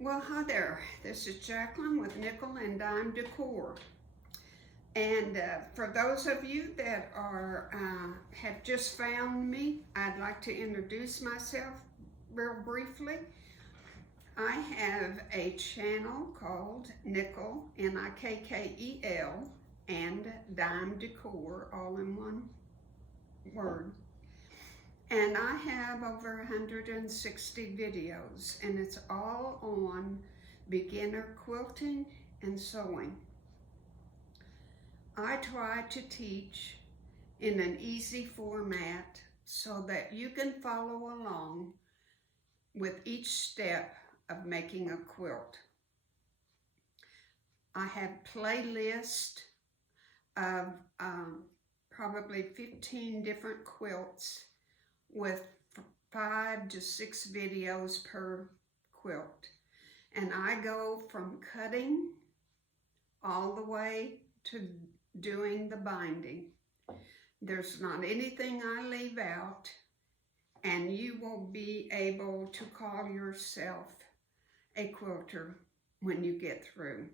Well, hi there. This is Jacqueline with Nickel and Dime Decor. And for those of you that have just found me, I'd like to introduce myself real briefly. I have a channel called Nikkel, Nikkel, and Dime Decor, all in one word. And I have over 160 videos, and it's all on beginner quilting and sewing. I try to teach in an easy format so that you can follow along with each step of making a quilt. I have playlists of probably 15 different quilts with 5 to 6 videos per quilt. And I go from cutting all the way to doing the binding. There's not anything I leave out, and you will be able to call yourself a quilter when you get through.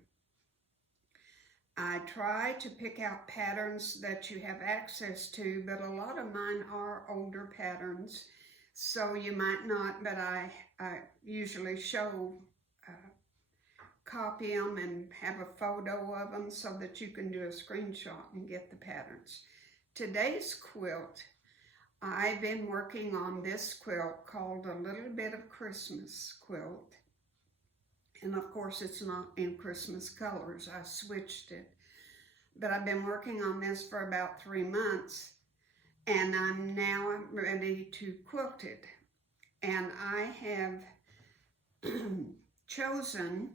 I try to pick out patterns that you have access to, but a lot of mine are older patterns, so you might not, but I usually copy them and have a photo of them so that you can do a screenshot and get the patterns. Today's quilt, I've been working on this quilt called A Little Bit of Christmas quilt. And of course, it's not in Christmas colors. I switched it. But I've been working on this for about 3 months, and I'm now ready to quilt it. And I have chosen,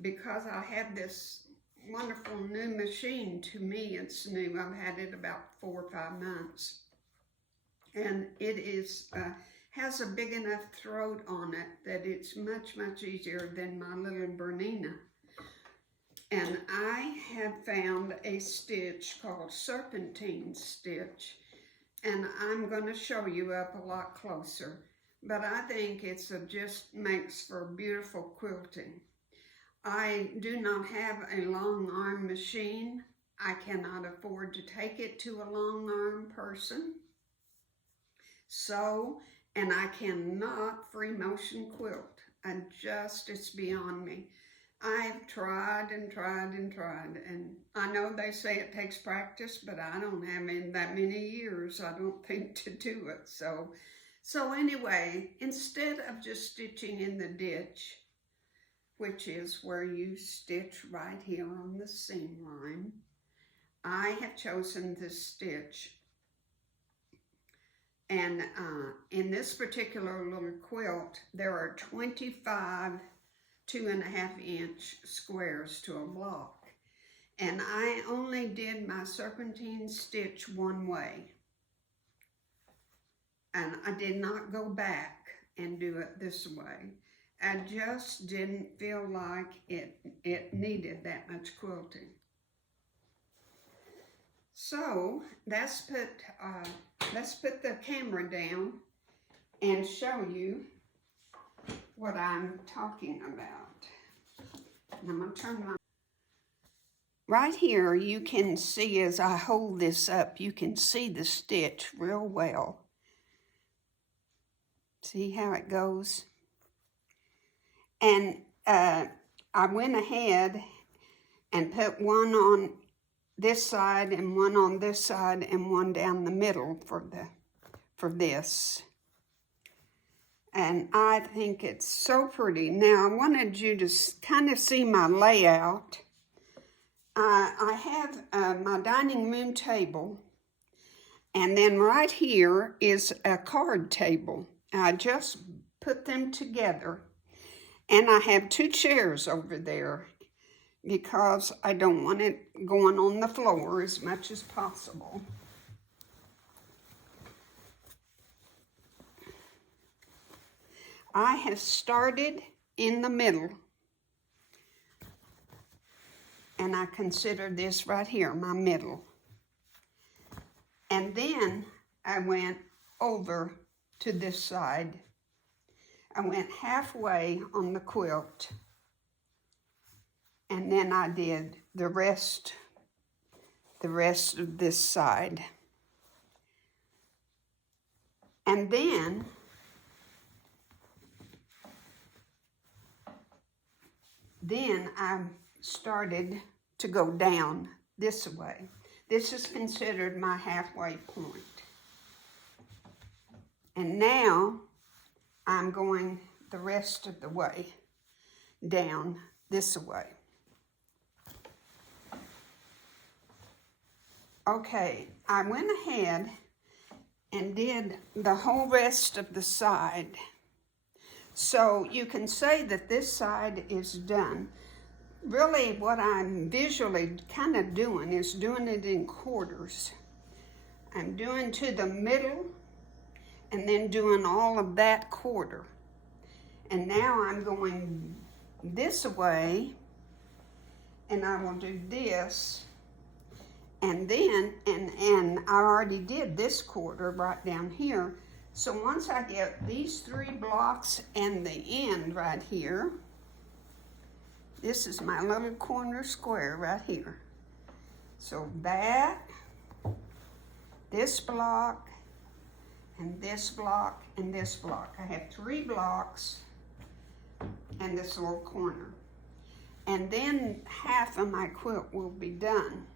because I have this wonderful new machine. To me, it's new. I've had it about 4 or 5 months. And it has a big enough throat on it that it's much, much easier than my little Bernina. And I have found a stitch called Serpentine stitch, and I'm going to show you up a lot closer. But I think it's just makes for beautiful quilting. I do not have a long arm machine. I cannot afford to take it to a long arm person. And I cannot free motion quilt. It's beyond me. I've tried and tried and tried, and I know they say it takes practice, but I don't have that many years, I don't think, to do it. So anyway, instead of just stitching in the ditch, which is where you stitch right here on the seam line, I have chosen this stitch. And in this particular little quilt, there are 25 2.5-inch squares to a block. And I only did my serpentine stitch one way. And I did not go back and do it this way. I just didn't feel like it needed that much quilting. So let's put the camera down and show you what I'm talking about. And I'm going to turn my... Right here, you can see as I hold this up, you can see the stitch real well. See how it goes? And I went ahead and put one on this side and one on this side and one down the middle for this. And I think it's so pretty. Now, I wanted you to kind of see my layout. I have my dining room table, and then right here is a card table. I just put them together, and I have 2 chairs over there because I don't want it going on the floor as much as possible. I have started in the middle, and I consider this right here my middle. And then I went over to this side I went halfway on the quilt, and then I did the rest of this side. And then I started to go down this way. This is considered my halfway point. And now I'm going the rest of the way down this way. Okay, I went ahead and did the whole rest of the side. So you can say that this side is done. Really, what I'm visually kind of doing is doing it in quarters. I'm doing to the middle and then doing all of that quarter. And now I'm going this way, and I will do this, and then, and I already did this quarter right down here. So once I get these 3 blocks and the end right here, this is my little corner square right here. So that, this block, and this block, and this block. I have 3 blocks and this little corner. And then half of my quilt will be done.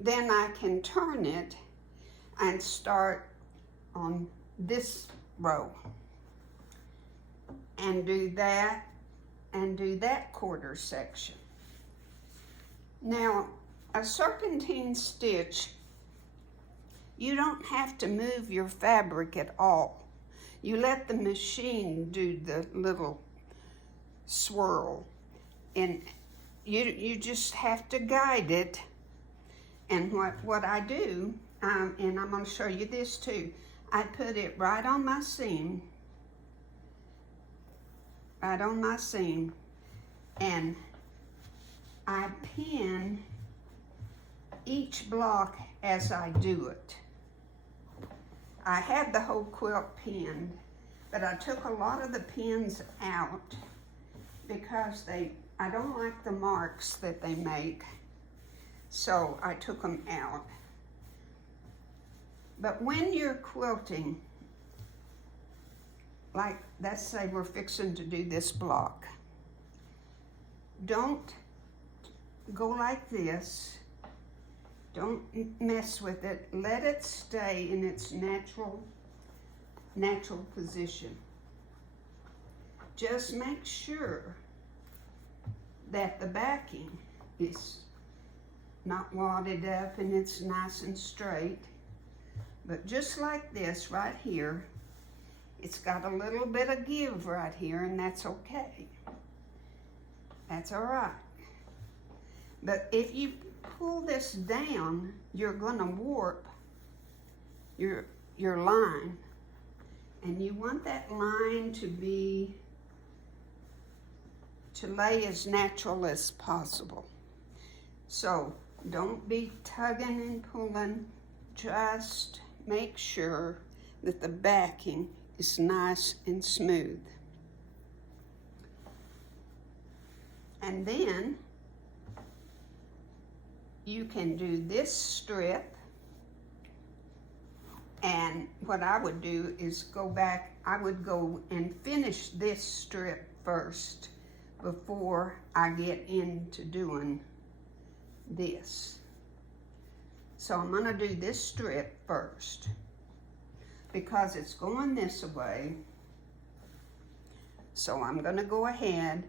Then I can turn it and start on this row and do that quarter section. Now, a serpentine stitch, you don't have to move your fabric at all. You let the machine do the little swirl, and you just have to guide it. And what I do, and I'm going to show you this too, I put it right on my seam, and I pin each block as I do it. I had the whole quilt pinned, but I took a lot of the pins out because I don't like the marks that they make, so I took them out. But when you're quilting, like let's say we're fixing to do this block, don't go like this. Don't mess with it. Let it stay in its natural position. Just make sure that the backing is not wadded up and it's nice and straight. But just like this right here, it's got a little bit of give right here, and that's okay. That's all right. But if you pull this down, you're gonna warp your line. And you want that line to lay as natural as possible. So don't be tugging and pulling. Just make sure that the backing is nice and smooth. And then you can do this strip, and what I would do is go back, I would go and finish this strip first before I get into doing this. So I'm gonna do this strip first because it's going this way. So I'm gonna go ahead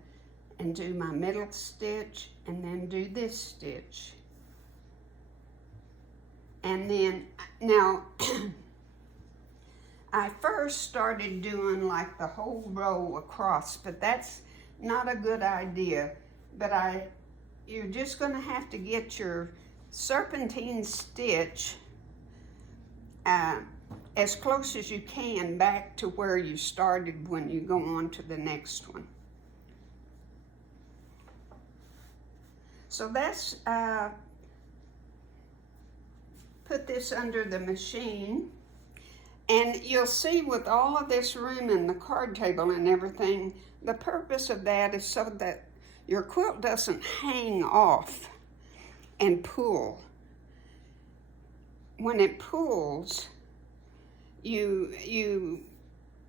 and do my middle stitch and then do this stitch. And then, now, I first started doing like the whole row across, but that's not a good idea. But you're just gonna have to get your serpentine stitch as close as you can back to where you started when you go on to the next one. So that's, put this under the machine, And you'll see with all of this room and the card table and everything, the purpose of that is so that your quilt doesn't hang off and pull. When it pulls, you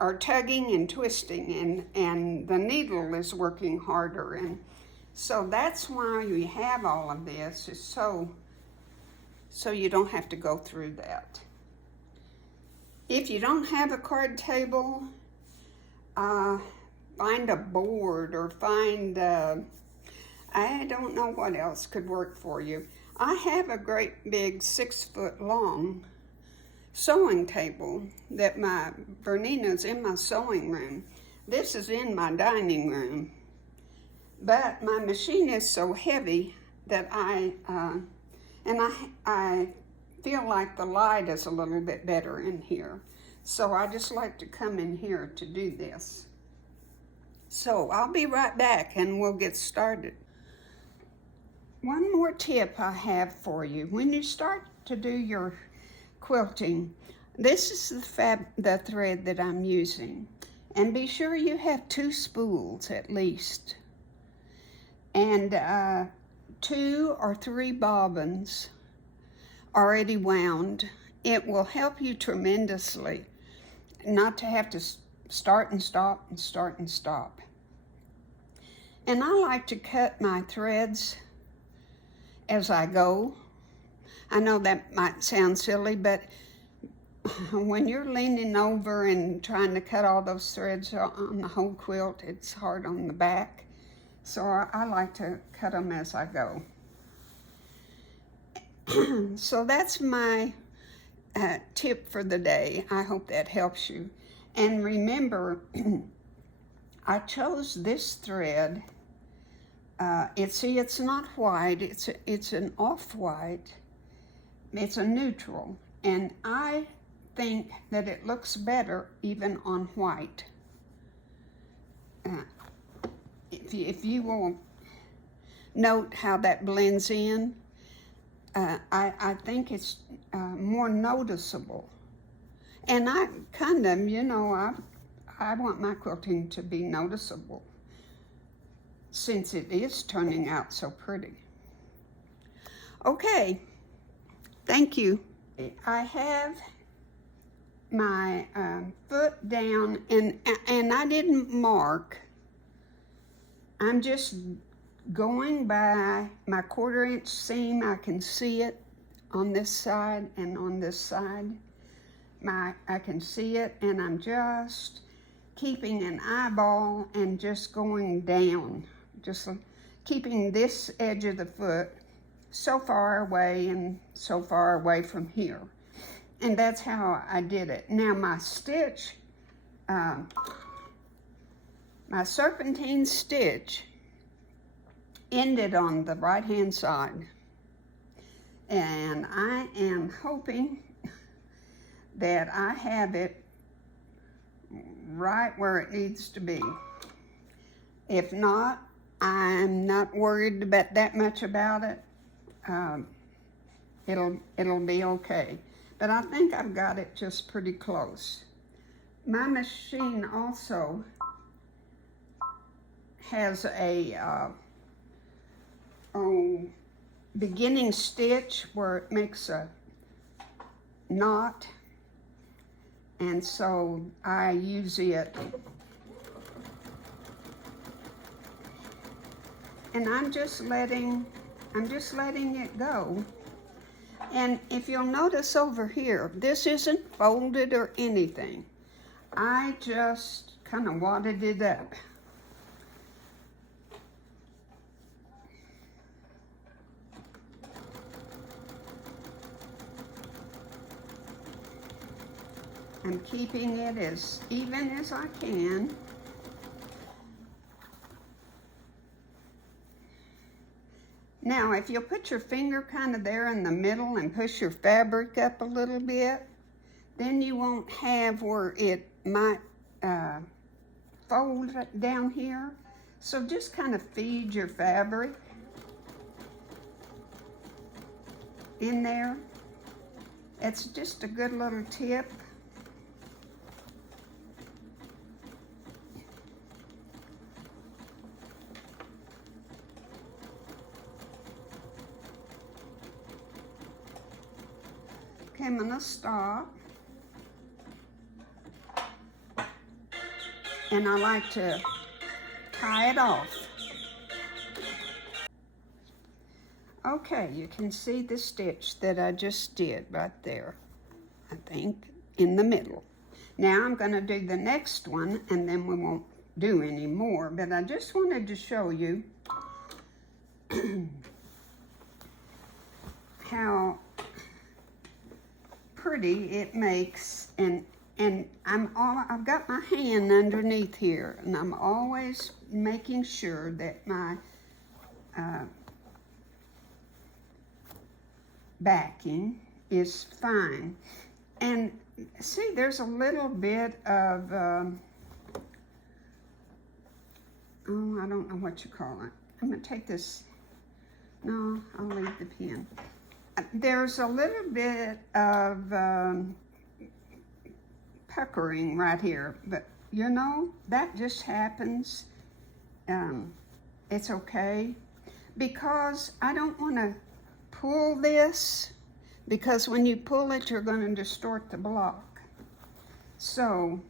are tugging and twisting, and the needle is working harder. And so that's why we have all of this, is so you don't have to go through that. If you don't have a card table, find a board, or find, I don't know what else could work for you. I have a great big 6-foot long sewing table that Bernina's in my sewing room. This is in my dining room. But my machine is so heavy that I feel like the light is a little bit better in here. So I just like to come in here to do this. So I'll be right back and we'll get started. One more tip I have for you. When you start to do your quilting, this is the thread that I'm using. And be sure you have 2 spools at least. And 2 or 3 bobbins already wound. It will help you tremendously not to have to start and stop and start and stop. And I like to cut my threads as I go. I know that might sound silly, but when you're leaning over and trying to cut all those threads on the whole quilt, it's hard on the back. So I like to cut them as I go. So that's my tip for the day. I hope that helps you. And remember, I chose this thread. It's not white. It's an off-white. It's a neutral, and I think that it looks better even on white. If you will note how that blends in, I think it's more noticeable. And I kind of, I want my quilting to be noticeable since it is turning out so pretty. Okay, thank you. I have my foot down, and I didn't mark. I'm just going by my 1/4-inch seam. I can see it on this side and on this side. I can see it, and I'm just keeping an eyeball and just going down, just keeping this edge of the foot so far away and so far away from here. And that's how I did it. Now my stitch, my serpentine stitch ended on the right-hand side. And I am hoping that I have it right where it needs to be. If not, I'm not worried about that much about it. It'll be okay. But I think I've got it just pretty close. My machine also has a beginning stitch where it makes a knot, and so I use it. And I'm just letting it go. And if you'll notice over here, this isn't folded or anything. I just kind of wadded it up. I'm keeping it as even as I can. Now, if you'll put your finger kind of there in the middle and push your fabric up a little bit, then you won't have where it might fold down here. So just kind of feed your fabric in there. It's just a good little tip. him in a stop. And I like to tie it off. Okay, you can see the stitch that I just did right there, I think, in the middle. Now I'm going to do the next one, and then we won't do any more, but I just wanted to show you how pretty it makes, and I've got my hand underneath here, and I'm always making sure that my backing is fine. And see, there's a little bit of oh, I don't know what you call it. I'm gonna take this. No, I'll leave the pen. There's a little bit of puckering right here, but you know, that just happens. It's okay, because I don't want to pull this, because when you pull it, you're going to distort the block. So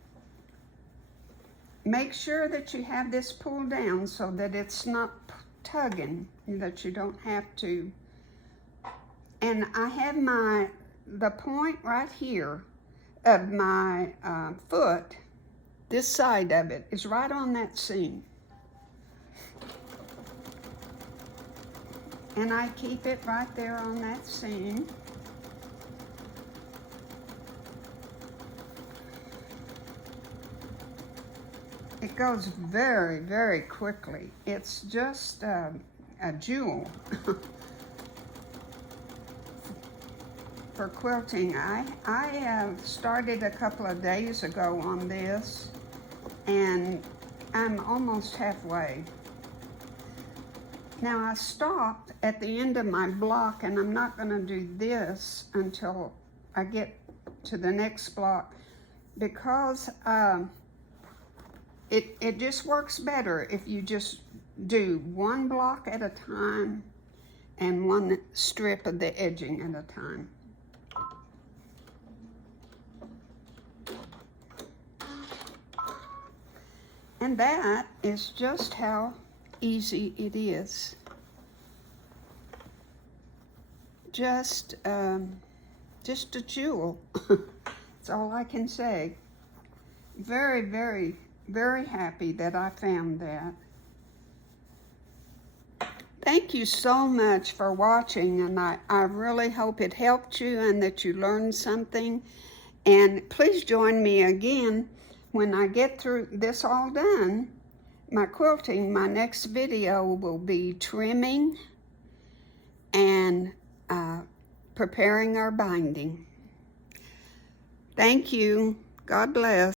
make sure that you have this pulled down so that it's not tugging, that you don't have to. And I have the point right here of my foot, this side of it is right on that seam. And I keep it right there on that seam. It goes very, very quickly. It's just a jewel. For quilting, I have started a couple of days ago on this, and I'm almost halfway. Now I stopped at the end of my block, and I'm not going to do this until I get to the next block, because it just works better if you just do one block at a time and one strip of the edging at a time. And that is just how easy it is. Just a jewel. That's all I can say. Very, very, very happy that I found that. Thank you so much for watching, and I really hope it helped you and that you learned something. And please join me again when I get through this all done, my quilting. My next video will be trimming and preparing our binding. Thank you. God bless.